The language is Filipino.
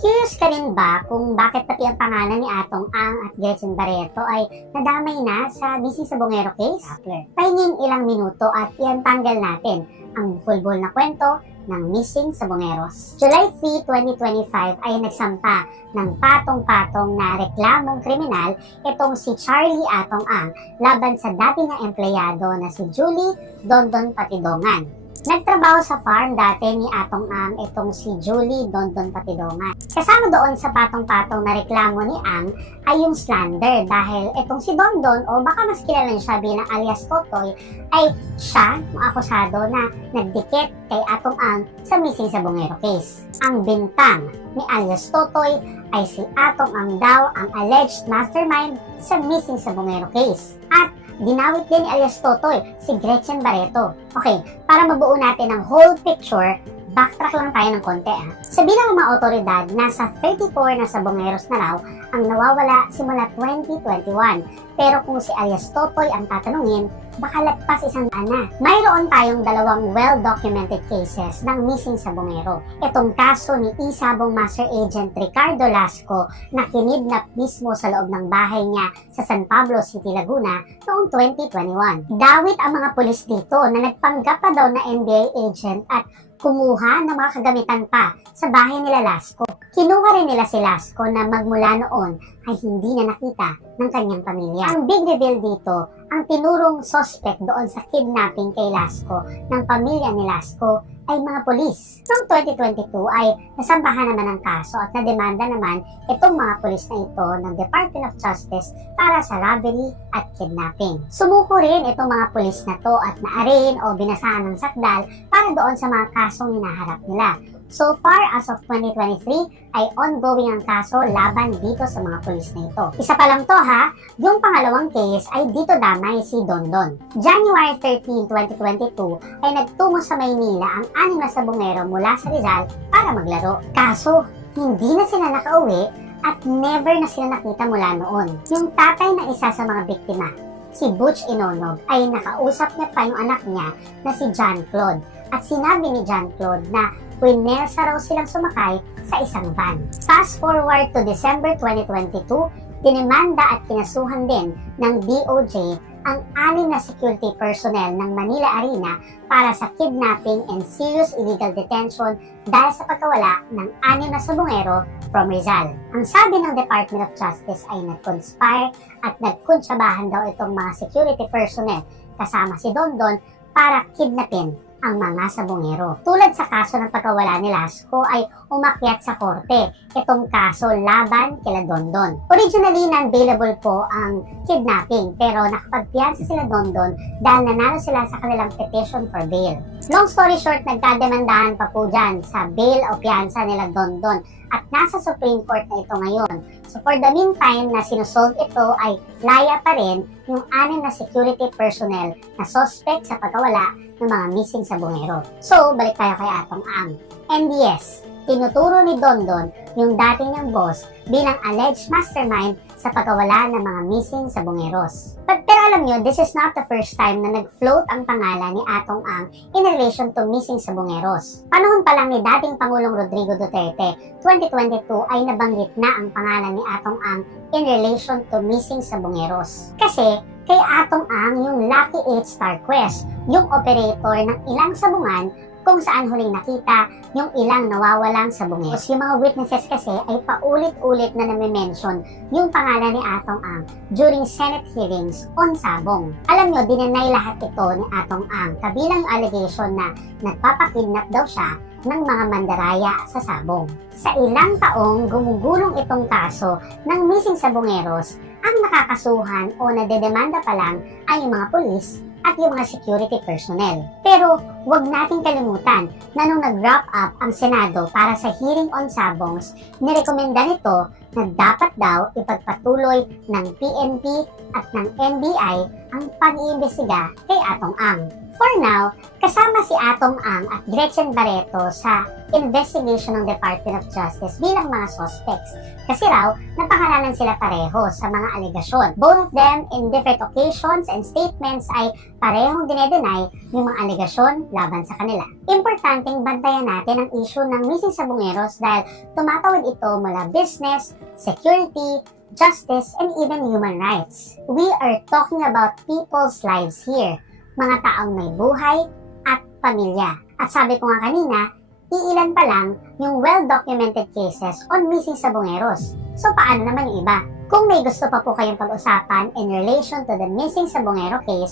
Curious ka rin ba kung bakit pati ang pangalan ni Atong Ang at Gretchen Barreto ay nadamay na sa Missing Sabongero case? Pahingin ilang minuto at iantanggal natin ang bulbul na kwento ng Missing Sabongeros. July 3, 2025 ay nagsampa ng patong-patong na reklamong kriminal itong si Charlie Atong Ang laban sa dati niyang empleyado na si Julie Dondon Patidongan. Nagtrabaho sa farm dati ni Atong Ang itong si Julie Dondon Patidongan. Kasama doon sa patong-patong na reklamo ni Ang ay yung slander dahil itong si Dondon o baka mas kilala siya bilang alias Totoy ay siya ang akusado na nagdikit kay Atong Ang sa Missing Sabongero case. Ang bintang ni alias Totoy ay si Atong Ang daw ang alleged mastermind sa Missing Sabongero case. At dinawit din ni alias Totoy si Gretchen Barreto. Okay, para mabuo natin ang whole picture, backtrack lang tayo ng konti. Sa bilang mga otoridad, nasa 34 na sabongeros na raw ang nawawala simula 2021. Pero kung si alias Totoy ang tatanungin, baka lagpas 100 na. Mayroon tayong dalawang well-documented cases ng missing sabongero. Itong kaso ni Isabong Master Agent Ricardo Lasco na kinidnap mismo sa loob ng bahay niya sa San Pablo City, Laguna noong 2021. Dawit ang mga pulis dito na nagpanggap pa daw na NBA agent at kumuha ng mga kagamitan pa sa bahay nila Lasco. Kinuha rin nila si Lasco na magmula noon ay hindi na nakita ng kanyang pamilya. Ang big reveal dito, ang tinurong suspect doon sa kidnapping kay Lasco ng pamilya ni Lasco ay mga pulis. Noong 2022 ay nasambahan naman ang kaso at nademanda naman itong mga pulis na ito ng Department of Justice para sa robbery at kidnapping. Sumuko rin itong mga pulis na to at naarin o binasaan ng sakdal para doon sa mga kasong hinaharap nila. So far, as of 2023, ay ongoing ang kaso laban dito sa mga pulis na ito. Isa pa lang to ha, yung pangalawang case ay dito damay si Dondon. January 13, 2022 ay nagtungo sa Maynila ang 6 na sabongero mula sa Rizal para maglaro. Kaso, hindi na sila nakauwi at never na sila nakita mula noon. Yung tatay ng isa sa mga biktima, si Butch Inonog, ay nakausap niya pa yung anak niya na si John Claude. At sinabi ni John Claude na winersa raw silang sumakay sa isang van. Fast forward to December 2022, dinemanda at kinasuhan din ng DOJ ang 6 na security personnel ng Manila Arena para sa kidnapping and serious illegal detention dahil sa pagkawala ng 6 na sabongero from Rizal. Ang sabi ng Department of Justice ay nag-conspire at nagkuntsabahan daw itong mga security personnel kasama si Dondon para kidnapin ang mga sabongero. Tulad sa kaso ng pagkawala ni Lasco ay umakyat sa korte itong kaso laban kila Dondon. Originally, non-bailable po ang kidnapping pero nakapagpiyansa sila Dondon dahil nanalo sila sa kanilang petition for bail. Long story short, nagkademandahan pa po dyan sa bail o piyansa nila Dondon at nasa Supreme Court na ito ngayon. So for the meantime na sinusolve ito ay laya pa rin yung 6 na security personnel na suspect sa pagkawala ng mga missing sabongero. So, balik tayo kay Atong Ang. And yes, tinuturo ni Dondon yung dating niyang boss bilang alleged mastermind sa pagkawala ng mga missing sabongeros. Pero alam nyo, this is not the first time na nag-float ang pangalan ni Atong Ang in relation to missing sabongeros. Panahon pa lang ni dating Pangulong Rodrigo Duterte, 2022 ay nabanggit na ang pangalan ni Atong Ang in relation to missing sabongeros. Kasi kay Atong Ang yung Lucky 8 Star Quest, yung operator ng ilang sabungan kung saan huling nakita yung ilang nawawalang sabongeros. Yung mga witnesses kasi ay paulit-ulit na nami-mention yung pangalan ni Atong Ang during Senate hearings on sabong. Alam nyo, dinenay lahat ito ni Atong Ang, kabilang allegation na nagpapakidnap daw siya ng mga mandaraya sa sabong. Sa ilang taong gumugulong itong kaso ng missing sabongeros, ang nakakasuhan o nadedemanda pa lang ay yung mga pulis at yung mga security personnel. Pero huwag nating kalimutan na nung nag-wrap up ang Senado para sa hearing on sabongs, nirekomenda nito na dapat daw ipagpatuloy ng PNP at ng NBI ang pag-iimbestiga kay Atong Ang. For now, kasama si Atong Ang at Gretchen Barreto sa investigation ng Department of Justice bilang mga suspects. Kasi raw, napangalanan sila pareho sa mga alegasyon. Both of them, in different occasions and statements, ay parehong dinedenay yung mga alegasyon laban sa kanila. Importanteng bantayan natin ang issue ng missing sabongeros dahil tumatawid ito mula business, security, justice, and even human rights. We are talking about people's lives here, mga taong may buhay at pamilya. At sabi ko nga kanina, iilan pa lang yung well-documented cases on missing sabongeros. So paano naman yung iba? Kung may gusto pa po kayong pag-usapan in relation to the missing sabongero case,